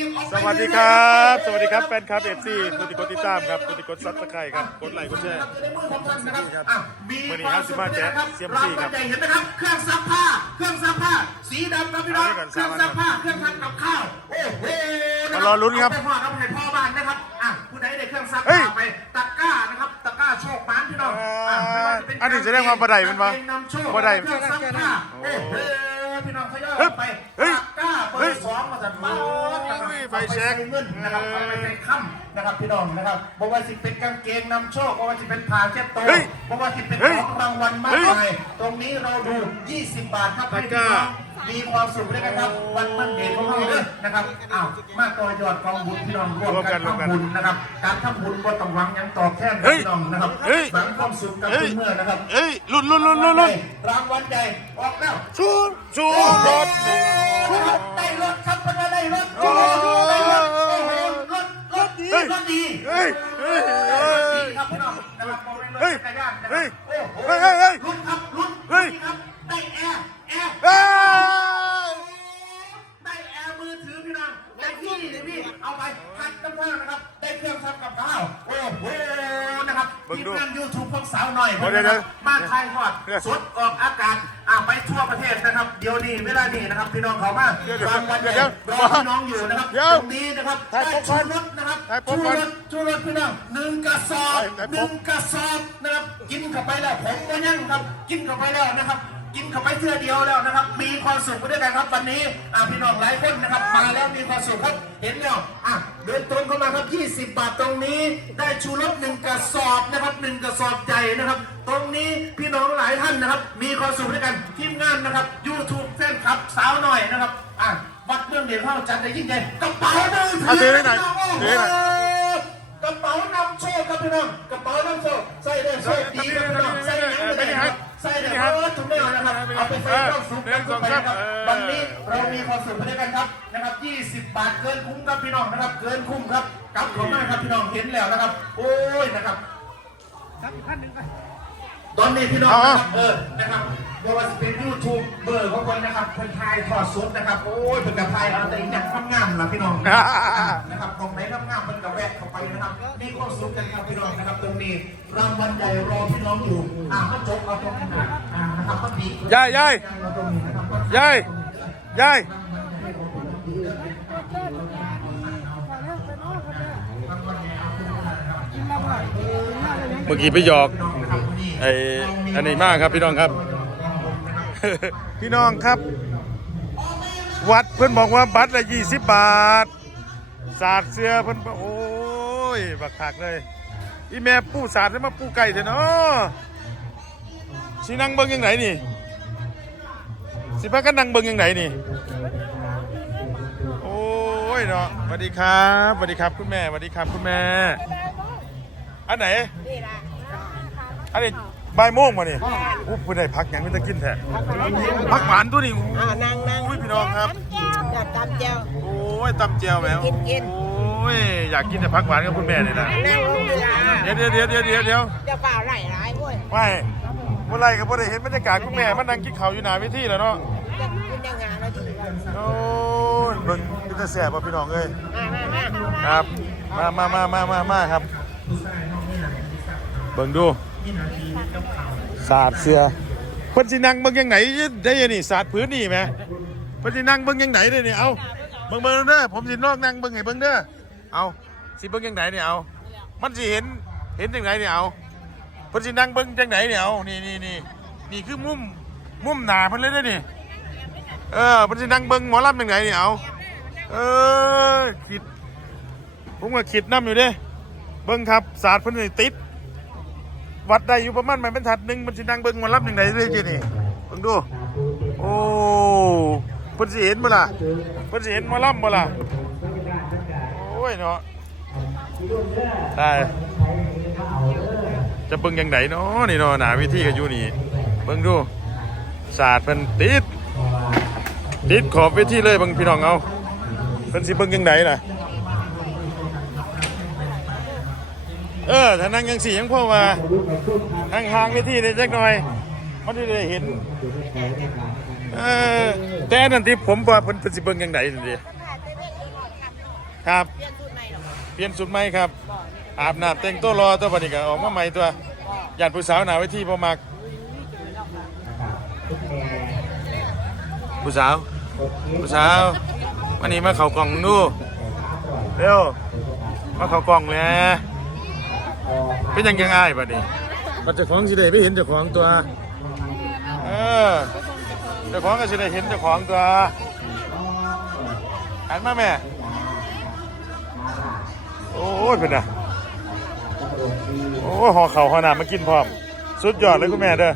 ยิบออกสไปวัสดีครับ สวัสดีครับแฟนคลับเอฟซีกดติดกดติดตามครับกดติดกดซับสไครต์ครับกดไลค์กดแชร์อะมีวันนี้ครับสิมาแจกเซียมซี่ครับางวัลใหญ่เห็นไหมครับเครื่องซักผ้าเครื่องซักผ้าสีดำครับพี่น้องเอาไว้ก่อนเครื่องซักผ้าเครื่องทำกับข้าวโอ้โหะคบมารอลุ้นครับเอาไปพ่อครับให้พ่อบ้านนะครับอะผู้ใดได้เครื่องซักเฮ้ผ้ายไปตะกร้านะครับตะกร้าโชคปานพี่น้องอะไม่ว่าจะเป็นอันนี้แสดงว่าบ่ได้มันวะกางเกงนำโชคบ่ได้เครื่องซักผ้าโอ้โหพี่น้องทยอยเฮ้ยออกไปเฮ้ยตะ กล้าเบอร์สองมาจากบ้านนะครับเฮ้ยไฟแช็กเอาไปใช้เงินนะครับไปใส่ค่ำนะครับพี่น้องนะครับบอกว่าสิเป็นกางเกงนำโชคบอกว่าสิเป็นผ้าเช็ดตัวเฮ้ยบอกว่าสิเป็นเฮ้ยของรางวัลมากมายตรงนี้เราดู 20 บาทครับพี่น้อง มีความสุขด้วยกันครับ วันมันเดย์ของเราเลยนะครับอ้าวมาต่อยอดกองบุญพี่น้องร่วมกันรวมกันทำบุญนะครับ การทำบุญก็ต้องหวังหยังตอบแทนเฮ้ยพี่น้องนะครับเฮ้ยหวังความสุขกับเฮ้ยเพื่อนๆนะครับเอ้ยลุ้นลุ้นลุ้นลุ้นลุ้นรางวัลใหญ่ออกแล้วชูชูรถนะครับได้รถครับเป็นอะไรรถโอ้ได้รถโอ้โหรถรถดีเฮ้ยรถดีเฮ้ยเฮ้ยรเฮ้ถดียครับพี่น้องนะครับมองเป็นรถเฮ้ยจักรยานนะคเฮ้รับยโอ้โหเฮ้ยเฮ้ยเฮ้ยลุ้นครับลุ้น เดี๋ยวเดี๋ยว บ้านไทยทอดสดออกอากาศอ่าไปทั่วประเทศนะครับ เดี๋ยวนี้เวลานี้นะครับพี่น้องเขามาเดี๋ยวเดี๋ยวรางวัลเดี๋ยวใหญ่เดี๋ยวรอพี่น้องอยู่นะครับเดี๋ยวตรงนี้นะครับถ่ายได้ป๊อปคชูอร์นรสนะครับถ่ายป๊อปชูคอร์รนสชูรสพี่น้องหนึ่งกระสอบถ่ายหป๊อนึ่ปงกระสอบนะครับกินเข้าไปแล้วผมก็ยังครับ กินเข้าไปแล้วนะครับ กินเข้าไปเพื่อเดียวแล้วนะครับ มีความสุขไปด้วยกันครับวันนี้อ่าพี่น้องหลายคนนะครับมาแล้วมีความสุขครับเห็นแล้วอะเดินตรงเข้ามาครับ 20 บาทตรงนี้ ได้ชูรสหนึ่งกระสอบนะครับหนึ่งกระสอบใหญ่นะครับ ตรงนี้พี่น้องหลายท่านนะครับ มีความสุขด้วยกันทีมงานนะครับ YouTube แฟนคลับสาวหน่อยนะครับอะวัดเรื่องเดียวเข้าจัดได้ยิ่งใหญ่กระเป๋ามือถืเอาถือให้หน่อยโอ้ถือให้หน่อยโหกระเป๋านำโชคครับพี่น้องกระเป๋านำโชคใส่ได้โชคดีครับพี่น้องใส่ยังไม่ได้ครับ ใส่ได้เออถูกแน่นะครับเอาไปใส่ความสุขกันเข้าไปนะครับวันนี้เรามีความสุขไปด้วยกันครับนะครับ 20 บาทเกินคุ้มครับพี่น้องนะครับ เกินคุ้มครับกลับผมมาครับพี่น้องเห็นแล้วนะครับ โอ้ยนะครับ ตอนนี้พี่น้องนะครับเออนะครับไม่ว่าจะเป็นยูทูบเบอร์ของคนนะครับคนไทยทอดสดนะครับ โอ้ยเป็นกระไทยเอาแต่อีกอย่างงามๆล่ะพี่น้องนะครับตรงไหนงามๆมันก็แวะเข้าไปนะครับมีความสุขกันครับพี่น้องนะครับ ตรงนี้รางวัลใหญ่รอพี่น้องอยู่อ่ามันจบเอาตรงนี้นะอ่านะครับมันดียายยายเอาตรงนี้นะครับยายยายเมื่อกี้ไปหยอก ไอ้อันนี้มากครับพี่น้องครับ พี่น้องครับ วัดเพื่อนบอกว่าบัตรละยี่สิบบาท สาดเสื้อเพื่อนโอ้ยบักคักเลยอีแม่ปูสาดแล้วมาปูไก่เถอะเนาะสินั่งเบิ่งยังไงนี่ สิพากันนั่งเบิ่งยังไงนี่โอ้ยเนาะสวัสดีครับสวัสดีครับคุณแม่สวัสดีครับคุณแม่ อันไหน อันนี้บ่ายโมงมาเนี่ยอู้เพื่นได้พักหยังไม่ต้องกินแท้พักหวานตัวนี้อ่านั่งนั่งอุ้ยพี่น้องครับ อยากตำเจียวโอ้ยตำเจียวแหมกินกิน โอ้ยอยากกินแต่พักหวานกับคุณแม่เลยนะนั่งลงเวลาเดี๋ยวเดี๋ยวเดี๋ยวเดี๋ยวเดี๋ยวเดี๋ยวจะเปล่าไหลร้ายเว้ยไม่เมื่อไรก็บ่ได้เห็นบรรยากาศคุณแม่มานั่งกินข้าวอยู่หน้าเวทีแล้วเนาะจะเป็นยังไงแล้วทีวันโอ้ยเบิ่งเป็นตาแสบป่ะพี่น้องเอ้ยมามามาครับมามามามามามาครับเบิ่งดู สาดเสือเพิ่นสินั่งเบิ่งยังไหนได้ยังนี่สาดพื้นนี่แหมเพิ่นสินั่งเบิ่งยังไหนได้นี่เอาเบิ่งเบิ่งเด้อผมสินอกนั่งเบิ่งให้เบิ่งเด้อเอาสิเบิ่งยังไหนเนี่ยเอามันสิเห็นเห็นยังไงเนี่ยเอาเพิ่นสินั่งเบิ่งจังไหนเนี่ยเอานี่นี่นี่นี่คือมุมมุมหนาเพิ่นเลยเด้นี่เออเพิ่นสินั่งเบิ่งหมอลำจังไหนเนี่ยเอาเออคิดผมก็คิดนํอยู่เด้เบิ่งครับสาดเพิ่นนี่ติด วัดได้อยู่ประมาณมันเป็นถัดหนึ่งมันสินั่งเบิ่งหมารับหนึ่งไหนเลยจีนี่เบิ่งดูโอ้เพิ่นสิเห็นบ่ล่ะเพิ่นสิเห็นมารับบ่ล่ะโอ้ยเนาะได้จะเบิ่งยังไงเนาะนี่เนาะหนาวิธีก็อยู่นี่เบิ่งดูศาสตร์เพิ่นติดติดขอบเวทีเลยเบิ่งพี่น้องเอาเพิ่นสิเบิ่งยังไงล่ะ เออถ้านั่งยังสี่ยังพ่อว่าห่างๆไปที่ได้จักหน่อยมันจะได้เห็นเออแต่อันนั่นที่ผมว่าเพิ่นเพิ่นสิเบิ่งยังไงนั่นดิครับ เปลี่ยนสุดไหมครับ อาบน้ำแต่งตัวรอตัวบัดนี้ก็ออกมาใหม่ตัวญาติผู้สาวหนาไว้ที่พ่อมักผู้สาวผู้สาววันนี้มาเข้ากล่องดูเร็วมาเข้ากล่องแล้ว เป็นยังยังไงบัดนี้มันเจะของสิได้ไปเห็นเจ้าของตัว เออเจ้าของก็สิได้เห็นเจ้าของตัวหันมาแม่ โอ้ยเป็นอะโอ้ยห่อเข่าห่อหนามากินพร้อม สุดยอดเลยคุณแม่เด้อ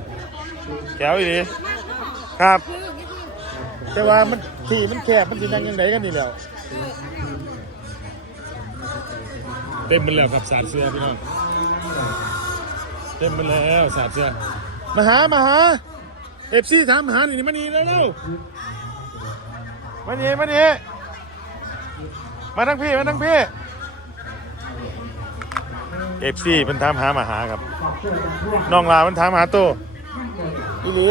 แก้วอีดีครับ แต่ว่ามันที่มันแคบมันสินั่งยังไงกันนี่แหล้ว เต็มไปแล้วครับสาดเสื้อพี่น้อง เต็มไปแล้วสาดเสื้อมาหามาหาเอฟซีถามหาหน่อยนี่มานี่เร็วๆมานี่มานี่มาทั้งพี่มาทั้งพี่เอฟซีเป็นถามหามาหาครับน้องลาเป็นถามหาโตอีหลี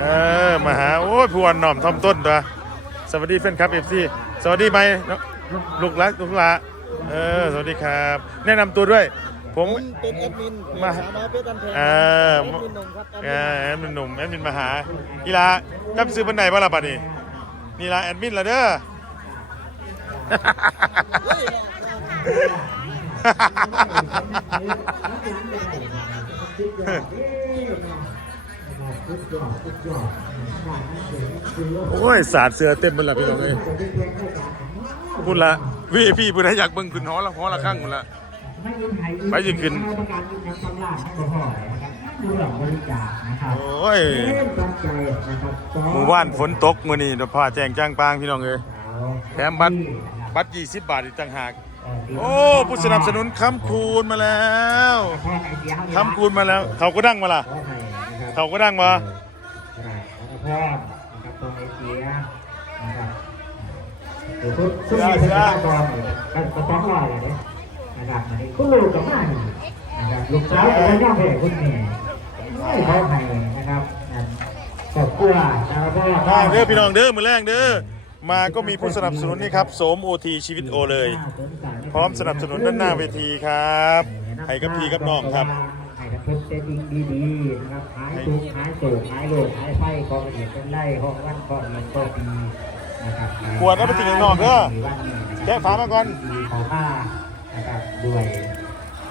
เออมาหาโอ้ยพวนหน่อมทอมต้นตัวสวัสดีแฟนคลับเอฟซีสวัสดีไหมลูกรักลูกหละเออสวัสดีครับ แนะนำตัวด้วย ผม เป็นแอดมินมาสาวน้อยเพชรบันเทิงเออ แอดมินหนุ่มครับเออแอดมินหนุ่มแอดมินมาหาอีลาจำซื้อบันไดบ้างล่ะบัดนี้นี่ละแอดมินละเด้อ โอ้ยสาดเสือเต็มหมดละพี่น้องเลยพูดละวีพี่พูดให้อยากเบิ่งขึ้นหอละหอละข้างหมดละ ไปยิงขึ้นประกันยิงน้ำสำราญก็พอนะครับผู้หลังบริจาคนะครับโอ้ยเล่นตั้งใจนะครับหมู่บ้านฝนตกมื้อนี้เดี๋ยวพาแจ้งจ้างปางพี่น้องเอ้ยแถมบัตรบัตร20 บาทอีกต่างหาก โอ้ผู้สนับสนุนคำคูณมาแล้วคำคูณมาแล้ว เขาก็ดังมาล่ะ เขาก็ดังมาขนาดขนาดพ่อนะครับตรงไอเสียนะครับเดี๋ยวคุณคุณมีสถานการณ์กันก็ต้องรอเลยเนี่ยนะครับอันนี้คุณลูกกับแม่นะครับลูกสาวกับย่าแม่คุณแม่ไม่เขาให้นะครับนั่นครอบครัวนะครับพ่อมาเด้อพี่น้องเด้อมือแรงเด้อมาก็มีผู้สนับสนุนนี่ครับโสมโอทีชีวิตโอเลย พร้อมสนับสนุนด้านหน้าเวทีครับให้กับพี่กับน้องครับให้กับเพื่อนเต้นดีๆนะครับหายทุกข์หายโศกหายโรคหายไข้ก็เป็นเหตุเป็นไล่ห้องวันก็มันก็ดีนะครับขวดเอาไปทิ้งข้างนอกเด้อแกะฝามาก่อนขอผ้า นะครับด้วย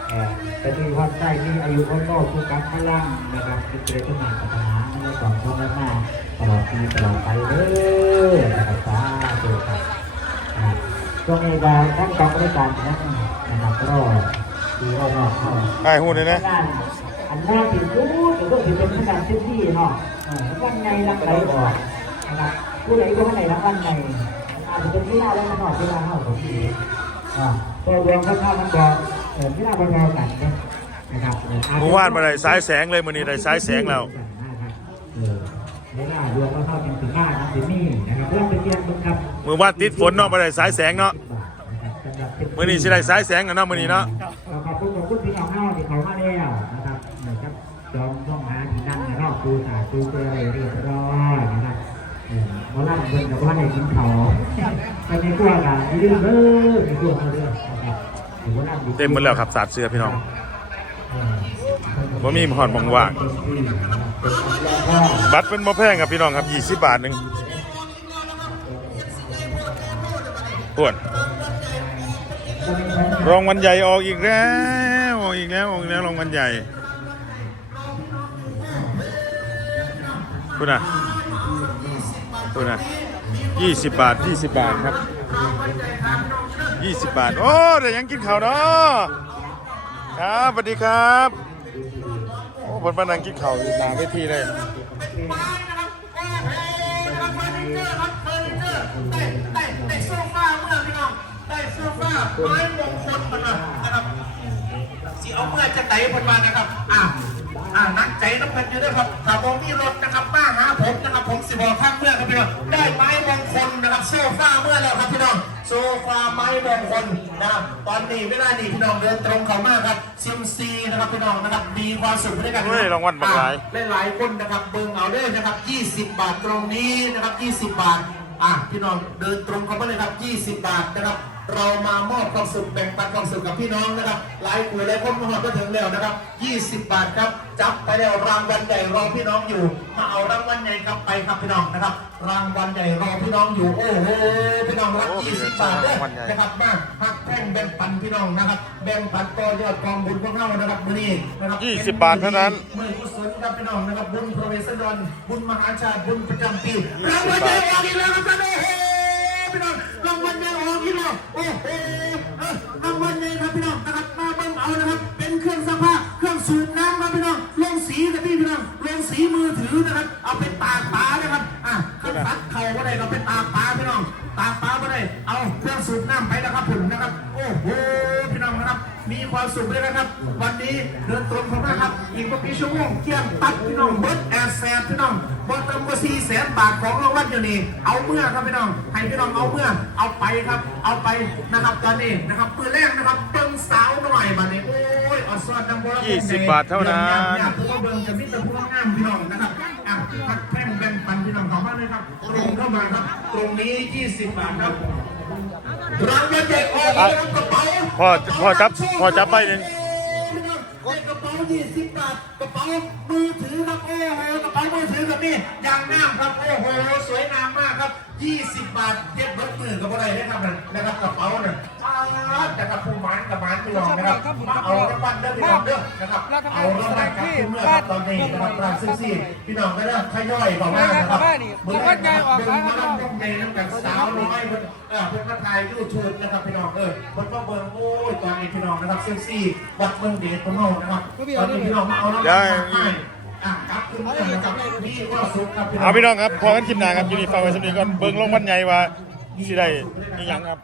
เอ่อเป็นมีความใจมีอายุคนโลกคือการพลังนะครับคือเกิดขึ้นมาปัญหาในสองคนนั้นมาตลอดปีตลอดไปเด้อนะครับสาธุครับอ่าช่วงนี้ได้ท่านกองบริการนั้นนะครับรอดีรอบๆเข้าไอ้หูเลยนะอันนั้นถึงพูดถึงก็ถือเป็นขนาดเต็มที่เนาะเออวันในรักไหลออกนะครับผู้ใดก็วันไหนรักวันในอาจจะเป็นที่หน้าแล้วมันหน่อยที่หน้าเข้าของที อ่าตัวดวงข้าวๆมันบอกเออที่หน้าพอๆกันนะนะครับหมู่บ้านมาได้สายแสงเลยมื้อนี้ได้สายแสงแล้วเออเวลาดวงข้าวๆเป็นถึงหน้านะถึงนี่นะครับเพื่อนไปเตรียมกันครับมือบ้านติดฝนเนาะมาได้สายแสงเนาะมื้อนี้สิได้สายแสงกันเนาะมื้อนี้เนาะขอบคุณขอบคุณพี่น้องเฮาที่เขามาแล้วนะครับนะครับจองช่องหาที่นั่งในรอบดูสาดูเจออะไรเรียบร้อยนะครับเออมาลั่นเพิ่นกับว่าในกินเขา ไปในตัวกันที่เรื่องเด้อในตัวเขาเด้อนะครับถือว่าลั่นดีเต็มหมดแล้วครับสาดเสื้อพี่น้อง บ่มีหอดมองว่าง บัตรเป็นบ่แพงครับพี่น้องครับ20บาทหนึ่งปวดรางวัลใหญ่ออกอีกแล้วออกอีกแล้วออกอีกแล้วรางวัลใหญ่คุณน่ะคุณน่ะ 20 บาท 20 บาทครับ 20 บาท โอ้เดี๋ยวยังกินข้าวเนาะครับสวัสดีครับโอ้บนบ้านนังกินข้าวอยู่หลังเวทีเลยได้โซฟาเมื่อพี่น้องได้โซฟาไม้มงคลมานะครับสิเอาเมื่อจะไต่ผลมานะครับ อะอ่านักใจน้ำพชรอยู่ด้วยครับถ้าผมมีรถนะครับมาหาผมนะครับ ผมสิบอกข้างเมื่อครับพี่น้องได้ไม้มง คลนะครับโซฟาเมื่อแล้วครับพี่น้องโซฟาไม้มงคลนะครับตอนนี้ไม่ได้นี่พี่น้องเดินตรงเข้ามาครับซิมซีนะครับพี่น้องนะครับมีความสุขไปด้วยกันเฮ้ยรางวัลบักหลาย หลายๆคนนะครับเบิ่งเอาเด้อนะครับ 20 บาทตรงนี้นะครับ 20 บาทอะพี่น้องเดินตรงเข้ามาเลยครับ 20 บาทนะครับ เรามามอบความสุขแบ่งปันความสุขกับพี่น้องนะครับหลายคุยหลายคนมาหอดก็ถึงแล้วนะครับ 20 บาทครับจับไปแล้วรางวัลใหญ่รอพี่น้องอยู่มาเอารางวัลใหญ่ครับไปครับพี่น้องนะครับ รางวัลใหญ่รอพี่น้องอยู่โอ้โหพี่น้องรับ 20 บาทด้วยนะครับมาหักแท่งแบ่งปันพี่น้องนะครับแบ่งปันต่อยอดกองบุญของเรานะครับมื้อนี้นะครับ20 บาทเท่านั้นเมื่อกุศลครับพี่น้องนะครับบุญพระเวสสันดรบุญมหาชาติบุญประจำปีรางวัลใหญ่ออกอีกแล้วครับท่านโอ้โห พี่น้องรางวัลใหญ่ออกพี่น้องโอ้โหรางวัลใหญ่ครับพี่น้องนะครับมาเบิ้งเอานะครับ เป็นเครื่องซักผ้าเครื่องสูบน้ำครับพี่น้องลงสีกับพี่พี่น้องลงสีมือถือนะครับ ความสุขด้วยนะครับ วันนี้เดินตรงเข้ามาครับ อีกไม่กี่ชั่วโมงเที่ยงตัดพี่น้องเบิร์ดแอร์แซดพี่น้องบอตมสี่แสนบาทของรางวัลอยู่นี่เอาเมื่อครับพี่น้องให้พี่น้องเอาเมื่อเอาไปครับ เอาไปนะครับตอนนี้นะครับปืนแรกนะครับเบิ้งสาวหน่อยมาเนี่ยโอ้ยออสวดดังโบราณ20บาทเท่านั้นเนี่ยผู้ว่าเบิ้งจะมิตรผู้ว่างามพี่น้องนะครับอะพักแท่งแบ่งปันพี่น้องเข้ามาเลยครับตรงเข้ามาครับ ตรงนี้20บาทครับรางวัลใหญ่ออกแล้วกระเป๋า พ่อพ่อจับพ่อจับไปหนึ่งกระเป๋า20บาทกระเป๋ามือถือครับโอ้โหกระเป๋ามือถือแบบนี้อย่างงามครับโอ้โหสวยงามมากครับ 20บาทเทียบรถมือกับอะไรได้ครับนะครับกระเป๋าเนี่ยป๊าดนะครับผู้หมันกับหมันพี่น้องนะครับมาเอารางวัลเด้อพี่น้องเด้อนะครับเอารางวัลกับคุณเมื่อครับตอนนี้นะครับรางซื้อซี่พี่น้องก็ได้ทยอยบอกว่านะครับมือแรกนะครับเดินมาลงในน้ำกับสาวน้อยเพิ่นเออเพิ่นมาถ่ายยูทูบนะครับพี่น้องเออเพิ่นก็เบิ่งโอ้ยตอนนี้พี่น้องนะครับเซลซี่วัดเมืองเดชพนมนะครับตอนนี้พี่น้องมาเอารางวัลมาให้อะครับคุณ เมื่อนะครับมีความสุขครับพี่น้องเอาพี่น้องครับพอกันคลิปหน้าครับยินดีฟังไว้สำนีก่อนเบิ่งลงวันใหญ่ว่าสิได้อีหยังครับ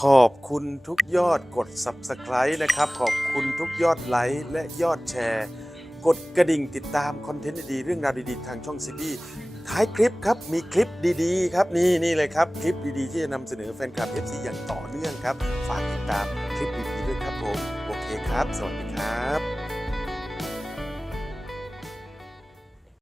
ขอบคุณทุกยอดกด Subscribe นะครับ ขอบคุณทุกยอดไลค์และยอดแชร์ กดกระดิ่งติดตามคอนเทนต์ดีๆเรื่องราวดีๆ ทางช่องซีบีท้ายคลิปครับมีคลิปดีๆ ครับนี่นี่เลยครับ คลิปดีๆ ที่จะนำเสนอแฟนคลับ FC อย่างต่อเนื่องครับ ฝากติดตามคลิปดีๆด้วยครับผม โอเคครับ สวัสดีครับ